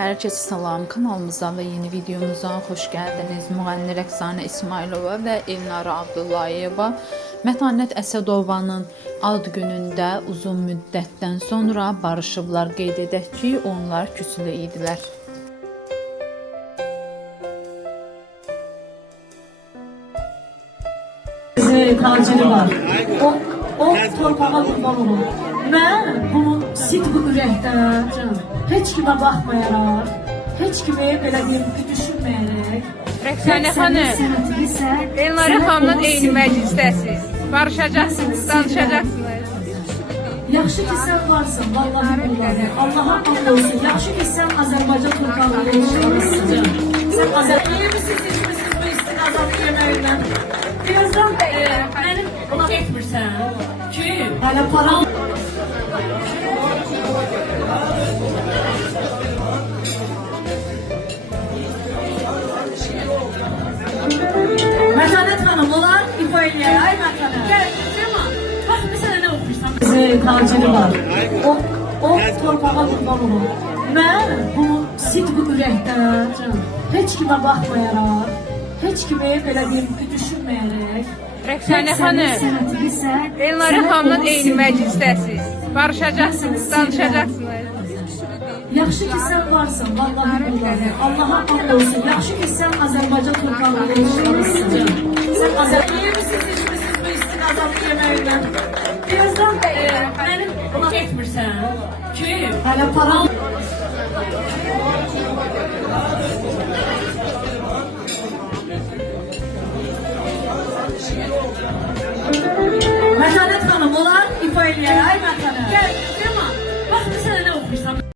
Herkese salam, kanalımıza ve yeni videomuza hoş geldiniz. Müğənni Rəqsanə İsmailova və Elnara Abdullayeva Mətanət Əsədovanın ad günündə uzun müddətdən sonra barışıblar. Qeyd edək ki, onlar küslü idilər. Taciri var. O torpağa qurban olur. Mən bunu sidq ürəkdən, heç kimə baxmayaraq, heç kimi belə bir düşünməyərək, Rəqsanə xanım, Elnara xanımla eyni məclisdəsiz. Barışacaqsınız, danışacaqsınız. yaxşı ki sən varsın, vallahi billahi. Allah'a hamd olsun. Yaxşı ki sən Azərbaycan torpağında yaşamışsın. Sən Azərbaycan yemişsiniz, içmişsiniz bu istinazat yeməyindən. Birazdan mənim buna etmirsən ki, hələ param Mətanət xanım, onlar ifa eləyər, ay Mətanət. Gəl, Cema, bax, məsələ nə oxuyursan? Taciri var. O torpağa qurban olur. Mən bunu sidq ürəkdən, heç kimə baxmayaraq, heç kimi belə bir düşünməyərək, Rəqsanə xanım, Elnara xanımla eyni məclisdəsiz. Barışacaqsınız, danışacaqsınız. yaxşı ki sən varsın, vallahi billahi. Allah'a hamd olsun. Yaxşı ki sən Azərbaycan torpağında yaşamışsın. Sən Azərbaycan yemişsiniz, içmişsiniz bu istinazat yeməyindən. Birazdan mənim buna etmirsən ki, hələ param Mətanət xanım, onlar ifa eləyər, ay Mətanət. Gəl.